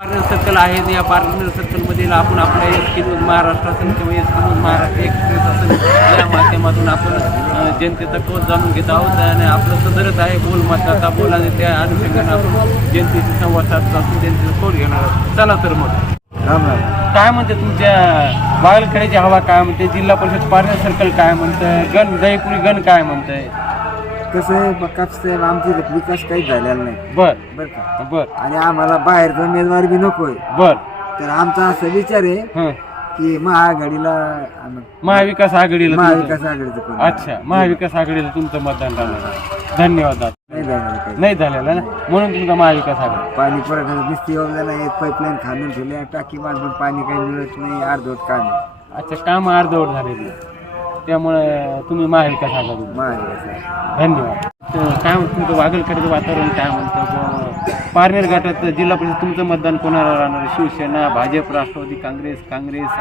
Partner circle आहे. या partner सर्कलमध्ये आपण आपल्या एसटी न्यूज महाराष्ट्र असेल किंवा एसटी न्यूज महाराष्ट्र एक्सप्रेस असेल या माध्यमातून आपण जनतेचा कौल जाणून घेत आहोत आणि आपलं सदरच आहे बोल मतदाता बोल आणि त्या अनुषंगाने आपण जनतेशी संवाद साधत असून जनतेचा कौल घेणार आहोत. चला तर मग काय म्हणते तुमच्या बागलखेड्याची हवा काय म्हणते, जिल्हा परिषद पार्टनर सर्कल काय म्हणतंय, गण दहीपुरी गण काय म्हणतंय? कसं आहे बकाप साहेब आमची विकास काहीच झालेला नाही. बर बरं का. बर आणि आम्हाला बाहेरचा उमेदवार बी नकोय. बर तर आमचा असा विचार आहे हं. की महाआघाडीला महाविकास आघाडीला महाविकास आघाडीचं करू. अच्छा, महाविकास आघाडीला तुमचं मतदान राहणार. धन्यवाद दादा. नाही झालेलं काही. नाही झालेलं ना, म्हणून तुमचा महाविकास आघाडी. पाणी पुरवठ्याचं दिसती योजना नाही, पाईपलाईन खांदून ठेवल्या, टाकी बांधून पाणी काही मिळत नाही, अर्धवट काम आहे. अच्छा, काम अर्धवट झालेली त्यामुळे तुम्ही महाविकास आघाडी. महाविकास आहे. धन्यवाद. तर काय म्हणतं तुमचं वागलखेडचं वातावरण काय म्हणतं? पारनेर घाटात जिल्हा परिषद तुमचं मतदान कोणाला राहणार? शिवसेना, भाजप, राष्ट्रवादी काँग्रेस,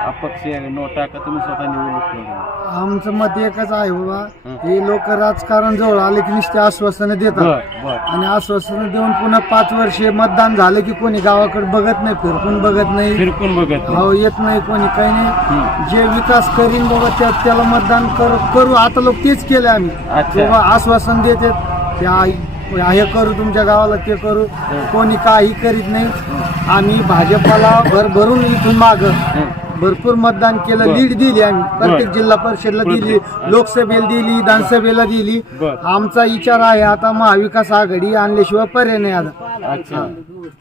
अपक्ष, नोटा का तुम्ही स्वतः निवडणूक लढवणार? आमचं मत एकच आहे बाबा, हे लोक राजकारण जवळ आले की नुसते आश्वासनं देतात आणि आश्वासनं देऊन पुन्हा 5 वर्षे मतदान झालं की कोणी गावाकडे बघत नाही, फिरकून बघत नाही, हो येत नाही कोणी, काही नाही. जे विकास करीन बाबा त्याला मतदान करू. आता लोक तेच केले आम्ही. बाबा आश्वासन देते हे करू, तुमच्या गावाला ते करू, कोणी काही करीत नाही. आम्ही भाजपाला भरभरून इथून माग भरपूर मतदान केलं, लीड दिली आम्ही. प्रत्येक जिल्हा परिषदला दिली, लोकसभेला दिली, विधानसभेला दिली. आमचा विचार आहे आता महाविकास आघाडी आणल्याशिवाय पर्याय नाही. आता अच्छा,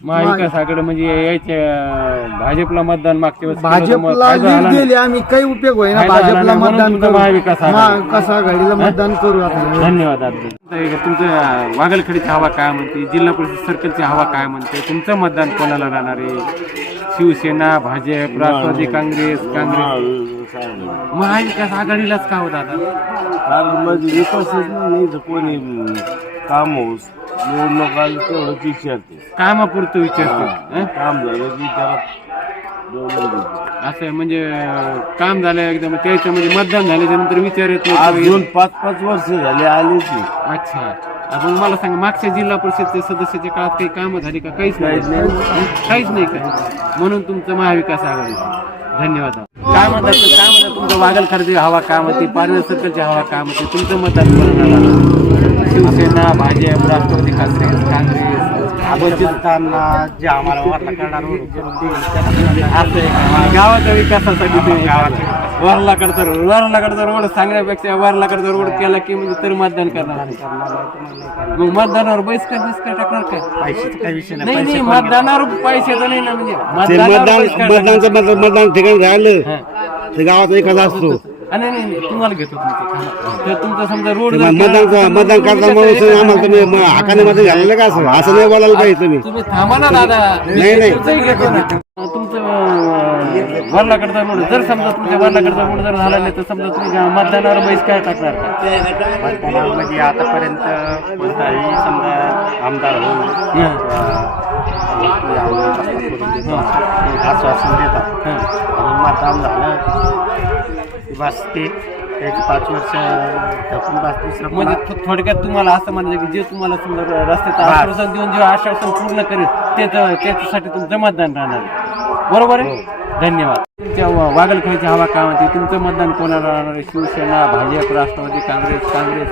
महाविकास आघाडी म्हणजे यायच्या भाजपला मतदान मागच्या वेळेस भाजपला लीड दिली आम्ही, काही उपयोग होईना. भाजपला मतदान करू, महाविकास आघाडीला मतदान करू. आता धन्यवाद. तुमचं वागलखेडची हवा काय म्हणते, जिल्हा परिषद सर्कलची हवा काय म्हणते, तुमचं मतदान कोणाला राहणार आहे? शिवसेना, भाजप, राष्ट्रवादी काँग्रेस, महाविकास आघाडीलाच का होता? विकासच नाही कोणी काम होस निवडणूक आली तेवढंच विचारते, कामापुरतं विचारते. काम झालं की त्याला असं म्हणजे काम झालं एकदम त्याच्या म्हणजे मतदान झाल्याच्या नंतर विचार येत आज नाही. 2-5 वर्ष झाले आले की. अच्छा, आपण मला सांगा मागच्या जिल्हा परिषदच्या सदस्याच्या काळात काही कामं झाली का? काहीच नाही. काहीच नाही का? म्हणून तुमचं महाविकास आघाडी. धन्यवाद. काय म्हणतात तुमचं वागलखेडची हवा काय म्हणते, पारनेर सर्कलची हवा काय म्हणते, तुमचं मतदान कोणाला? शिवसेना, भाजप, राष्ट्रवादी काँग्रेस, जे आम्हाला वाटलं करणार गावाच्या विकासासाठी वरलाकडचा रोड सांगण्यापेक्षा वरलाकडचा रोड केला की म्हणजे तर मतदान करणार. मग मतदानावर बहिष्कार टाकणार काय? पैशाचा काही विषय नाही, मतदानावर पैशाचं नाही ना, म्हणजे मतदान ठिकाणी राहिलं ते गावात एखादा असतो. नाही तुम्हाला घेतो तर तुमचा समजा रोड मतदान करता म्हणून आम्हाला तुम्ही हाकाने मध्ये घाललं का? असं नाही बोलायला पाहिजे तुम्ही. तुम्ही थांबा ना दादा. नाही तुमचं वरलाकडचा रोड जर समजा तुमच्या वरलाकडचा रोड जर झाला नाही तर समजा तुम्ही मतदानावर बहिष्कार टाकणार का? मतदानामध्ये आतापर्यंत कोणताही समजा आमदार होऊन आश्वासन देतात आणि मतदान झालं बस ते 5 वर्ष म्हणजे थोडक्यात तुम्हाला असं म्हणायचं की जे तुम्हाला समजा रस्त्याचं आश्वासन देऊन जे आश्वासन पूर्ण करेल त्याच्यासाठी तुमचं मतदान राहणार. बरोबर आहे. धन्यवाद. तुमच्या वागलखेडची हवा काय म्हणते, तुमचं मतदान कोणाला राहणार आहे? शिवसेना, भाजप, राष्ट्रवादी काँग्रेस,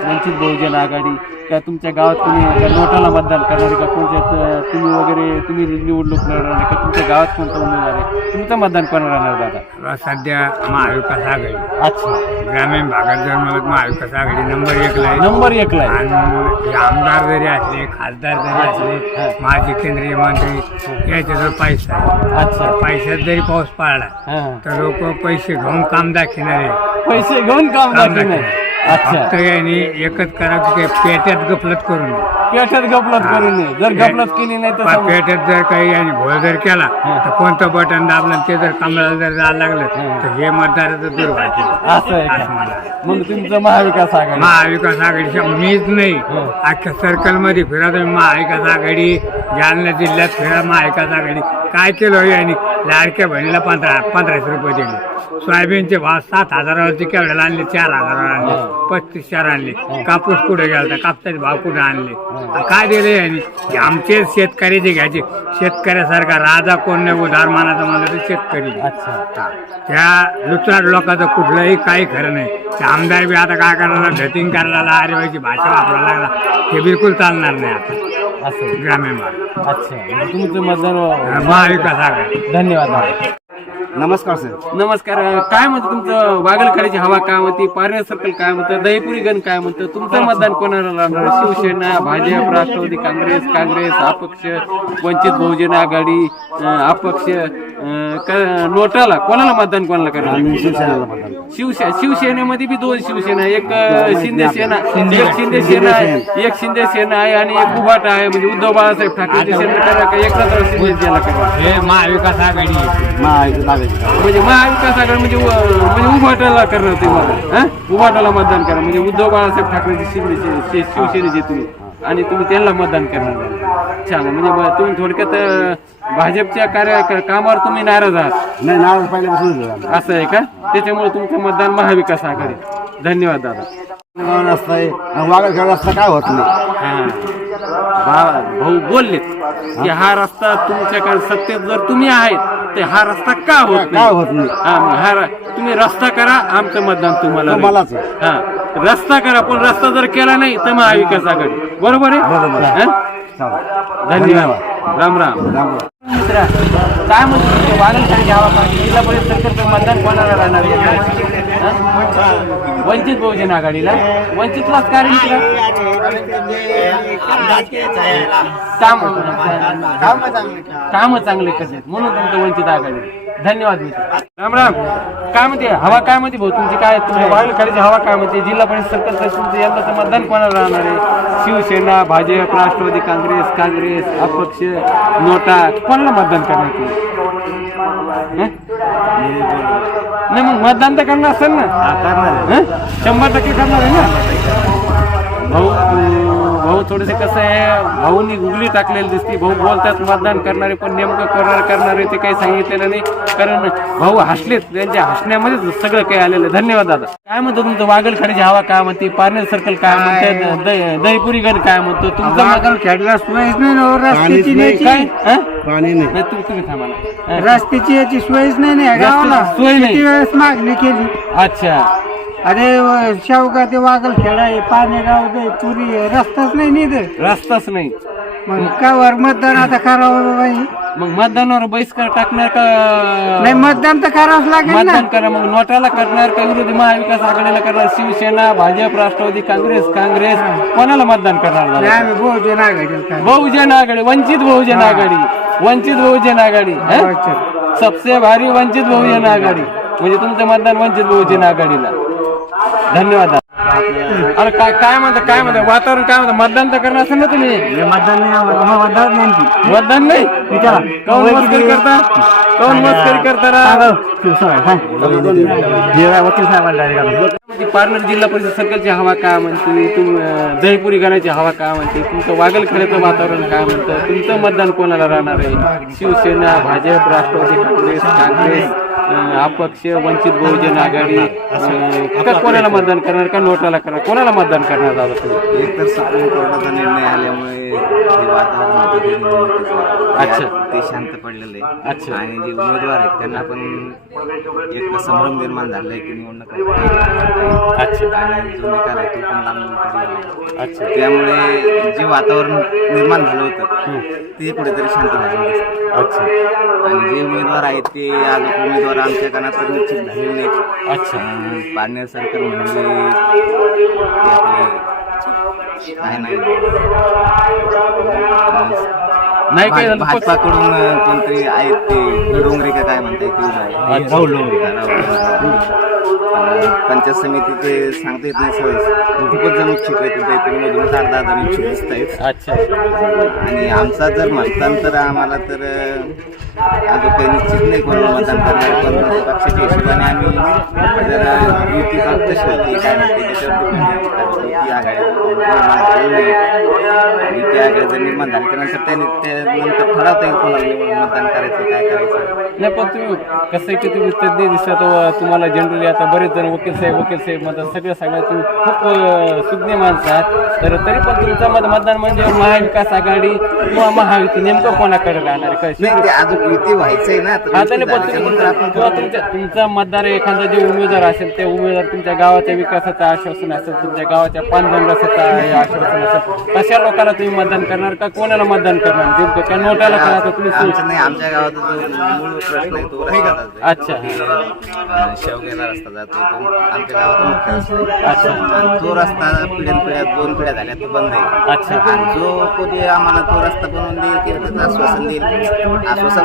वंचित बहुजन आघाडी, का तुमच्या गावात तुम्ही नोटाला मतदान करणार आहे का? कोणत्यात तुम्ही निवडणूक लढणार आहे का? तुमच्या गावात कोणता उमेदवार आहे? तुमचं मतदान कोणाला राहणार दादा? सध्या महाविकास आघाडी. अच्छा, ग्रामीण भागात जर मला महाविकास आघाडी नंबर 1ला आहे. नंबर 1ला आहे. आणि आमदार जरी असले, खासदार जरी असले, माजी केंद्रीय मंत्री याच्या जर पैसा आहे. अच्छा, पैशात जरी पाऊस पडला तर लोक पैसे घेऊन काम दाखवणारे, पैसे घेऊन काम दाखवणार. अच्छा, फक्त यांनी एकच करा की पेट्यात गफलत करू नये. पेट्यात गफलत करू नये. जर गफलत केली नाही तर पेट्यात जर काही यांनी घोळ जर केला तर कोणतं बटन दाबलं ते जर कमळाला जर जायला लागलं तर हे मतदाराचं दूर व्हायचं. असं आहे का? मग तुमचं महाविकास आघाडी. महाविकास आघाडीच्या मीच नाही अख्ख्या सर्कल मध्ये फिरा तुम्ही. महाविकास आघाडी जालना जिल्ह्यात फिरा, महाविकास आघाडी काय केलं यांनी लाडक्या बहिणीला 1500 रुपये दिले. सोयाबीनचे भाव 7,000वरती केवढ्याला आणले, 4,000वर आणले, 35,000 आणले. कापूस कुठे गेला, कापसाचे भाव कुठे आणले, काय दिले यांनी? आमचे शेतकरी जे घ्यायचे, शेतकऱ्यासारखा राजा कोण नाही उधार मानाचा म्हणलं तर शेतकरी. त्या लुचाड लोकांचं कुठलंही काही खरं नाही. ते आमदार बी आता काय करायला, धतिंग करायला, आरेवाईची भाषा वापरायला लागला, हे बिलकुल चालणार नाही आता असं ग्रामीण भाग. अच्छा, म्हणजे तुमचं मतदान महाविकास आघाडी. धन्यवाद. नमस्कार सर. नमस्कार. काय म्हणतं तुमचं वागलखेड्याची हवा काय म्हणते, पारनेर सर्कल काय म्हणतं, दहीपुरी गण काय म्हणतं, तुमचं मतदान कोणाला लागणार? शिवसेना, भाजप, राष्ट्रवादी काँग्रेस, अपक्ष, वंचित बहुजन आघाडी, अपक्ष, नोटाला कोणाला मतदान कोणाला करणार? शिवसेनेला मतदान. शिवसेनेमध्ये बी 2 शिवसेना, एक शिंदे सेना, एक शिंदे सेना आहे आणि एक उभाटा आहे. म्हणजे उद्धव बाळासाहेब ठाकरे सेना करा का एकत्र शिंदे सेना करा? हे महाविकास आघाडी. म्हणजे महाविकास आघाडी म्हणजे उभाटाला करणार तुम्हाला, उभाटाला मतदान करा. म्हणजे उद्धव बाळासाहेब ठाकरेची शिवसेनेचे तुम्ही आणि तुम्ही त्यांना मतदान करणार. छान. म्हणजे तुम्ही थोडक्यात भाजपच्या कामावर तुम्ही नाराज आहात? नाही, नाव पहिल्यापासून असं आहे का? त्याच्यामुळे तुमचं मतदान महाविकास आघाडी. धन्यवाद दादा. रस्ता आहे, वागलखेड रस्ता काय होत नाही. भाऊ बोललेत की हा रस्ता तुमच्याकडे सत्तेत जर तुम्ही आहेत तर हा रस्ता का होत काय होत नाही. तुम्ही रस्ता करा, आमचं मतदान तुम्हाला मलाच. हा, रस्ता करा, पण रस्ता जर केला नाही तर महाविकास आघाडी. बरोबर आहे. धन्यवाद. राम राम. मित्रा, काय म्हणतो वागलखेड घ्यावा का जिल्हा परिषद सरकारचं मतदान कोणाला राहणार आहे? वंचित बहुजन आघाडीला. वंचितलाच कारण काम चांगले करतात म्हणून तुमचं वंचित आघाडी. धन्यवाद मित्र. राम राम. काय म्हणते हवा, काय म्हणते भाऊ तुमची, काय तुमच्या वागलखेडची हवा काय म्हणते? जिल्हा परिषद सरकारचं तुमचं यंदाचं मतदान कोणाला राहणार आहे? शिवसेना, भाजप, राष्ट्रवादी काँग्रेस, अपक्ष, नोटा, कोणाला मतदान करणार तुम्ही? नाही मग मतदान तर करणार असेल ना? 100% करणार आहे ना भाऊ. थोडेसे कसं आहे, भाऊनी गुगली टाकलेली दिसते. भाऊ बोलतात मतदान करणारे, पण नेमकं करणारे ते काही सांगितलेलं नाही. कारण भाऊ हसलेत, त्यांच्या हसण्यामध्येच सगळं काही आलेलं. धन्यवाद दादा. काय म्हणतो तुमचं वागलखेडची हवा काय म्हणते, पारनेर सर्कल काय म्हणते, दहीपुरी गण काय म्हणतो? तुमचं वागलखेडला सोयच नाही ना, रस्त्याची काय पाणी नाही. तुम्ही थांबा ना. रस्त्याची याची सोयच नाही ना गावाला. सोय नाही. किती वेळेस मागणी केली. अच्छा. अरे शेवगा ते वागलखेड आहे, पाणीगाव दे पुरी आहे, रस्ताच नाही नीट. रस्ताच नाही. मग कावर मतदान आता करावं बाई? मग मतदानावर बहिष्कार टाकणार का? नाही, मतदान तर करावंच लागेल ना. मतदान करा. मग नोटाला करणार का विरोधी महाविकास आघाडीला करणार? शिवसेना, भाजप, राष्ट्रवादी काँग्रेस, कोणाला मतदान करणार? आम्ही बहुजन आघाडी. बहुजन आघाडी. वंचित बहुजन आघाडी. सबसे भारी वंचित बहुजन आघाडी. म्हणजे तुमचं मतदान वंचित बहुजन आघाडीला. धन्यवाद. अरे काय म्हणता वातावरण काय म्हणतं? मतदान तर करणार असेल ना तुम्ही? मतदान नाही. मतदान नाही विचारा. काऊन मस्करी करता? पारनेर जिल्हा परिषद सर्कलची हवा काय म्हणते? दहीपुरी गणाची हवा काय म्हणते? तुमचं वागलखेड्याचं वातावरण काय म्हणतं? तुमचं मतदान कोणाला राहणार आहे? शिवसेना, भाजप, राष्ट्रवादी काँग्रेस, अपक्ष, वंचित बहुजन आघाडी, कोणाला मतदान करणार का नोटाला करणार? कोणाला मतदान करणार दादा तुम्ही? एक तर सुप्रीम कोर्टाचा निर्णय आल्यामुळे जे वातावरण होतं अच्छा. ते शांत पडलेलं आहे. अच्छा. आणि जे उमेदवार आहेत त्यांना पण एक संभ्रम निर्माण झालाय की निवडणूक अच्छा. आणि जो निकाल आहे तो पण लांबून पडलेला आहे. अच्छा. त्यामुळे जे वातावरण निर्माण झालं होतं ते कुठेतरी शांत झालेलं दिसतं. अच्छा. आणि जे उमेदवार आहेत ते आज उमेदवार आमच्या कानात तर निश्चित झालेले नाहीत. अच्छा. पारनेर सर्कल म्हणजे ते आपले नाही काय झालं? भाजपाकडून कोणतरी आहेत ते डोंगरे का काय म्हणताय ते राहुल डोंगरे. पंचायत समितीचे सांगता येत नाही. खूपच जण इच्छुक आहेत. दहीपुरीमधूनच 8-10 जण इच्छुक दिसत आहेत. अच्छा. आणि आमचा जर मतदान तर आम्हाला तर अजून काही निश्चित नाही कोणाला मतदान करणार. पण पक्षाच्या हिशोबाने आम्ही जर युती कशी होती काय म्हणते त्याच्यावर युती आघाडी आणि त्या आघाडी जर निर्माण झाली त्यानंतर त्यांनी त्यानंतर ठरवता येईल कोणाला मतदान करायचं काय करायचं. नाही पण तुम्ही कसं आहे की तुम्ही तज्ञ दिसतात तुम्हाला जनरली आता बरेच जण वकील साहेब म्हणतात सगळं तुम्ही खूप सुज्ञ माणसं आहात तर तरी पण तुमचं मतदान म्हणजे महाविकास आघाडी किंवा महायुती नेमकं कोणाकडे राहणार काय नाही ते अजून युती व्हायचंय ना तर आता युती नाही पण झाल्याच्यानंतर आपण किंवा तुमचा मतदार एखादा जे उमेदवार असेल ते उमेदवार तुमच्या गावाच्या विकासाचं आश्वासन असेल तुमच्या गावाच्या पांढरण रस्त्याचं आश्वासन असेल तशा लोकांना तुम्ही मतदान करणार का कोणाला मतदान करणार नेमकं काय नोटाला का आता तुम्ही आमचं नाही आमच्या गावात जो मूळ प्रश्न आहे तो रस्त्याचा अच्छा शेवगेला रस्ता जातो इथून आमच्या गावाचा मुख्य रस्ता आहे. आणि तो रस्ता पिढ्या 2 पिढ्या झाल्या तो बंद आहे. अच्छा आणि जो कोणी आम्हाला तो रस्ता बनवून देईल किंवा त्याचं आश्वासन देईल आश्वासन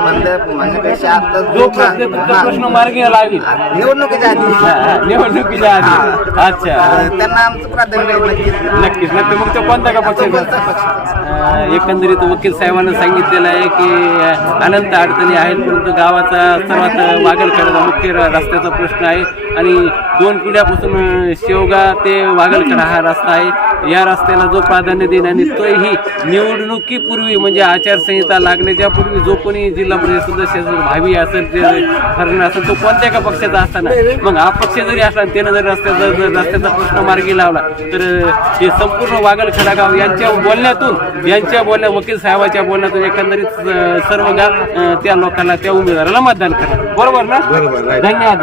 म्हणण्यापेक्षा आता जो प्रश्न तुमचा प्रश्न मार्गी लागेल निवडणुकीच्या आधी निवडणुकीच्या आधी अच्छा त्यांना आमचं प्राधान्य नक्कीच नक्की मग तो कोणता का पक्ष एकंदरीत वकील साहेबांना सांगितलेलं आहे की अनंत अडचणी आहेत परंतु गावाचा सर्वात वागलखेडा मुख्य रस्त्याचा प्रश्न आहे आणि 2 पिढ्यापासून शेवगा ते वागलखेडा हा रस्ता आहे या रस्त्याला जो प्राधान्य देईन आणि तोही निवडणुकीपूर्वी म्हणजे आचारसंहिता लागण्याच्या पूर्वी जो कोणी जिल्हा परिषद सदस्य असेल भावी असेल जे ठरणार असेल तो कोणत्या का पक्षाचा असताना मग अपक्ष जरी असला त्यानं जर रस्त्याचा प्रश्न मार्गी लावला तर हे संपूर्ण वागलखेडा गाव यांच्या बोलण्यातून वकील साहेबाच्या बोलण्यातून एकंदरीत सर्व गाव त्या लोकांना त्या उमेदवाराला मतदान करणार बरोबर ना धन्यवाद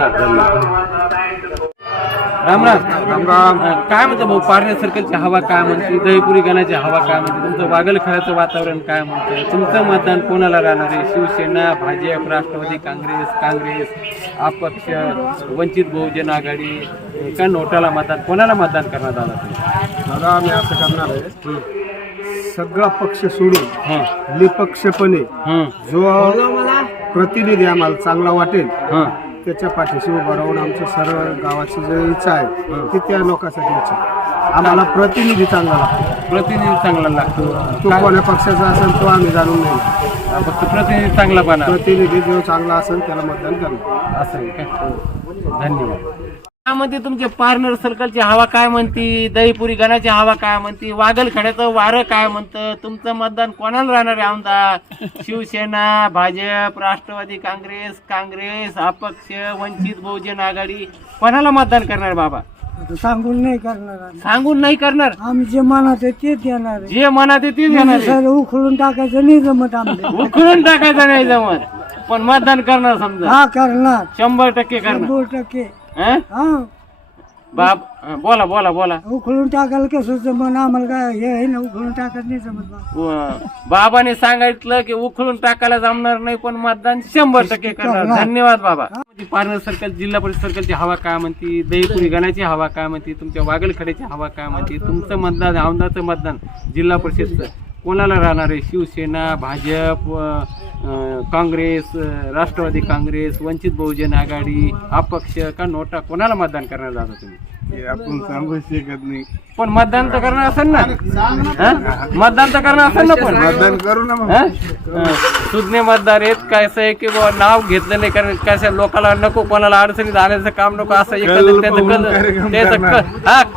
राम राम काय म्हणतं भाऊ पारनेर सर्कलची हवा काय म्हणते दहीपुरी गणाची हवा काय म्हणते तुमचं वागलखेड्याचं वातावरण काय म्हणतं तुमचं मतदान कोणाला राहणार आहे शिवसेना भाजप राष्ट्रवादी काँग्रेस अपक्ष वंचित बहुजन आघाडी का नोटाला मतदान कोणाला मतदान करणार दादा आम्ही असं करणार आहे सगळा पक्ष सोडून निपक्षपणे जो प्रतिनिधी आम्हाला चांगला वाटेल त्याच्या पाठीशी उभं राहून आमच्या सर्व गावाची जी इच्छा आहे ती त्या लोकांसाठी इच्छा आम्हाला प्रतिनिधी चांगला लागतो तो कोण्या पक्षाचा असेल तो आम्ही जाणून नाही फक्त प्रतिनिधी चांगला पाना प्रतिनिधी जो चांगला असेल त्याला मतदान करणार असं काय धन्यवाद काय म्हणते तुमचे पारनेर सर्कलची हवा काय म्हणती दहीपुरी गणाची हवा काय म्हणती वागलखेड्याचं वारं काय म्हणतं तुमचं मतदान कोणाला राहणार आहे आमदार शिवसेना भाजप राष्ट्रवादी काँग्रेस अपक्ष वंचित बहुजन आघाडी कोणाला मतदान करणार बाबा सांगून नाही करणार आम्ही जे मनात आहे तेच देणार जे मनात आहे तेच घेणार उखळून टाकायचं नाही जमत आम्हाला उकळून टाकायचं नाही जमत पण मतदान करणार समजा हा करणार 100% करणार 100% हं? हा बाप बोला उखळून टाकायला कसं जमन आम्हाला काय हे आहे ना उखळून टाकत नाही जमत बाबाने सांगितलं की उखळून टाकायला जमणार नाही पण मतदान 100% करणार धन्यवाद बाबा पारनेर सर्कल जिल्हा परिषद सर्कलची हवा काय म्हणती दहीपुरी गणाची हवा काय म्हणती तुमच्या वागलखेड्याची हवा काय म्हणती तुमचं मतदान आमदारचं मतदान जिल्हा परिषदचं कोणाला राहणार आहे शिवसेना भाजप काँग्रेस राष्ट्रवादी काँग्रेस वंचित बहुजन आघाडी अपक्ष का नोटा कोणाला मतदान करणार दादा तुम्ही आपण सांगू शकत नाही पण मतदान तर करणार असेल ना मतदान तर करणार असेल ना पण मतदान करू ना मग सुज्ञ मतदार आहेत कसं आहे की बाबा नाव घेतलं नाही कारण कसं लोकांना नको कोणाला अडचणीत आल्याचं काम नको असं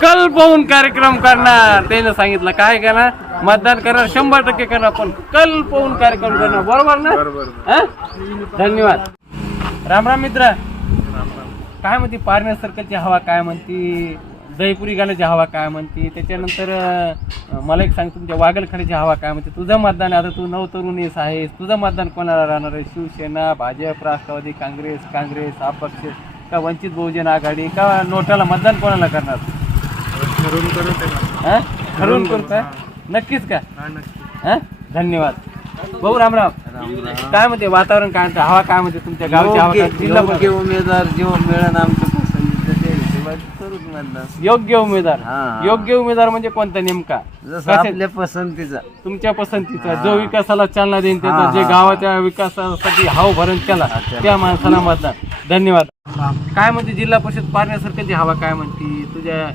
कल पाहून कार्यक्रम करणार त्यानं सांगितलं काय करणार मतदान करणार 100% करणार पण कल पाहून कार्यक्रम करणार बरोबर ना धन्यवाद राम मित्र काय म्हणते पारनेर सर्कलची हवा काय म्हणती दहीपुरी गाण्याची हवा काय म्हणते त्याच्यानंतर मला एक सांग तुमच्या वागलखेड्याची हवा काय म्हणते तुझं मतदान आता तू नवतरुणीस आहेस तुझं मतदान कोणाला राहणार आहे शिवसेना भाजप राष्ट्रवादी काँग्रेस अपक्ष का वंचित बहुजन आघाडी का नोटाला मतदान कोणाला करणार ठरवून करताय नक्कीच का धन्यवाद भाऊ राम काय म्हणते वातावरण काय म्हणते हवा काय म्हणते तुमच्या गावची हवा जिल्हा उमेदवार जेव्हा मिळेल आमच्या योग्य उमेदवार म्हणजे कोणता नेमका आपल्या पसंतीचा तुमच्या पसंतीचा जो विकासाला चालना देईन त्याचा जे गावाच्या विकासासाठी हाव भरण केला त्या माणसाला मतदान धन्यवाद काय म्हणते जिल्हा परिषद पारनेर सर्कलची हवा काय म्हणते तुझ्या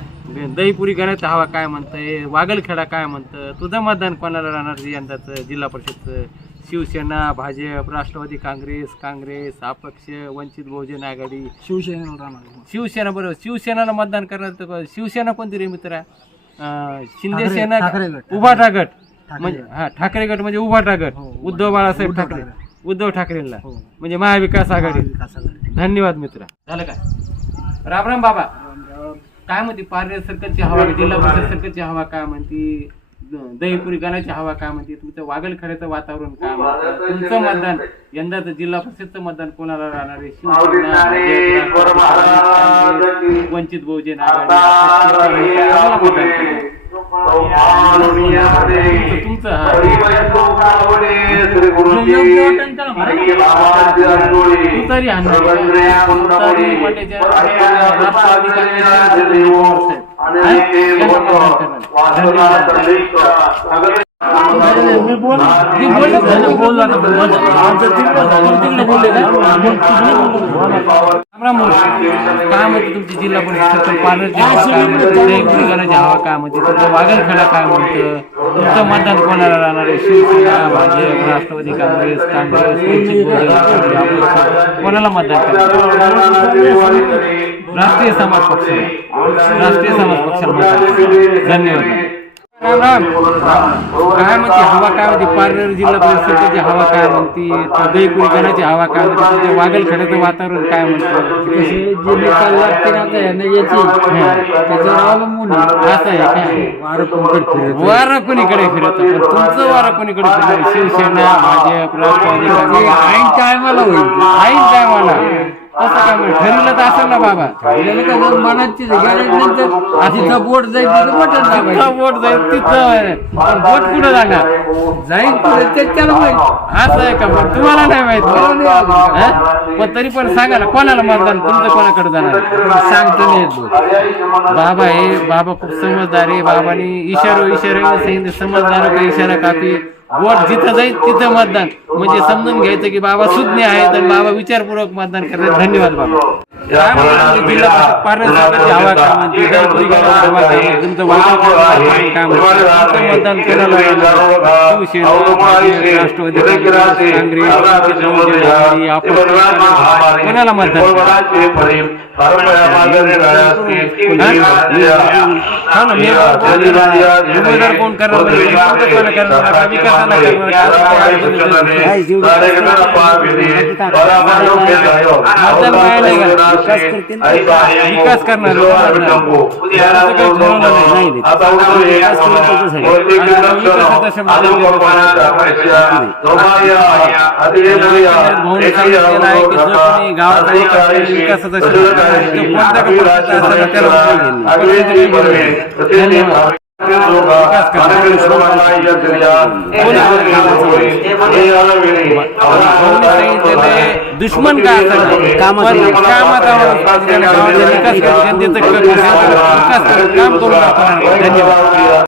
दहीपुरी गणाची हवा काय म्हणतंय वागलखेडा काय म्हणतं तुझं मतदान कोणाला राहणार यंदाचं जिल्हा परिषदचं शिवसेना भाजप राष्ट्रवादी काँग्रेस अपक्ष वंचित बहुजन आघाडी शिवसेना बरोबर शिवसेनाला मतदान करणार तर शिवसेना कोणती रे मित्र शिंदे सेना उभाटा गट म्हणजे हा ठाकरे गट म्हणजे उभाटा गट उद्धव बाळासाहेब ठाकरे उद्धव ठाकरेंना म्हणजे महाविकास आघाडी. धन्यवाद मित्र. झालं का? राम राम बाबा. काय म्हणते पारनेर सर्कलची हवा, जिल्हा परिषद सर्कलची हवा काय म्हणते, दहीपुरी गाण्याची हवा काय म्हणते, तुमचं वागलखेड्याचं वातावरण काय म्हणतं, तुमचं मतदान यंदाचं जिल्हा परिषदचं मतदान कोणाला राहणार आहे, शिवसेना, काँग्रेस, वंचित बहुजन आघाडी, कोणाला मतदान केलं? तुमचं तुतारी काय म्हणते तुमची जिल्हा परिषद पालघर हवा काय म्हणते, तुमचं वागलखेडा काय म्हणतं, तुमचं मतदान कोणाला राहणार आहे, शिवसेना, भाजप, राष्ट्रवादी काँग्रेस, वंचित बहुजन आघाडी, कोणाला मतदान करणार? राष्ट्रीय समाज पक्षाला मतदान. धन्यवाद. राम राम. काय म्हणते हवा काय म्हणते पारनेर जिल्हा परिषदेची हवा काय म्हणते, दहीपुरी गाण्याची हवा काय म्हणते, तुमच्या वागलखेड्याचं वातावरण काय म्हणतं, कसे जे निकाल लागते ना त्याच्यावर अवलंबून असं आहे काय? वारं कोणीकडे फिरत, पण तुमचं वारं कोणीकडे फिरत, शिवसेना, भाजप, राष्ट्रवादी काँग्रेस, ऐन टायमाला होईल, ऐन टायमाला असं काय म्हणजे ठरलं तर असेल ना बाबा, मनाची तिथं बोट जाईल, तिथं बोट जाईल, तिथं बोट कुठं जाणार जाईल त्याच्याला माहित. असं आहे का? पण तुम्हाला नाही माहित. पण तरी पण सांगा ना कोणाला मतदान तुमचं कोणाकडे जाणार सांगतो नाही बाबा. हे बाबा खूप समजदार आहे. बाबांनी इशारा सांगितले, समजदार का इशारा काफी, वोट जिथं जाईल तिथं मतदान, म्हणजे समजून घ्यायचं की बाबा सुज्ञ आहेत आणि बाबा विचारपूर्वक मतदान करतात. धन्यवाद बाबा. जिल्हा परिषद पारनेर सर्कलची हवा काय म्हणते, दहीपुरी गाण्याची हवा काय म्हणते, तुमचं वागलखेडा काय म्हणते, तुमचं मतदान कोणाला राहणार, शिवसेना, भाजप, राष्ट्रवादी काँग्रेस, वंचित बहुजन आघाडी, अपक्ष, कोणाला मतदान उमेदवार कोण करणार, विकासाला विकास करणार गावाचा विकासाचा दुश्मन का कामात विकास काम करून. धन्यवाद.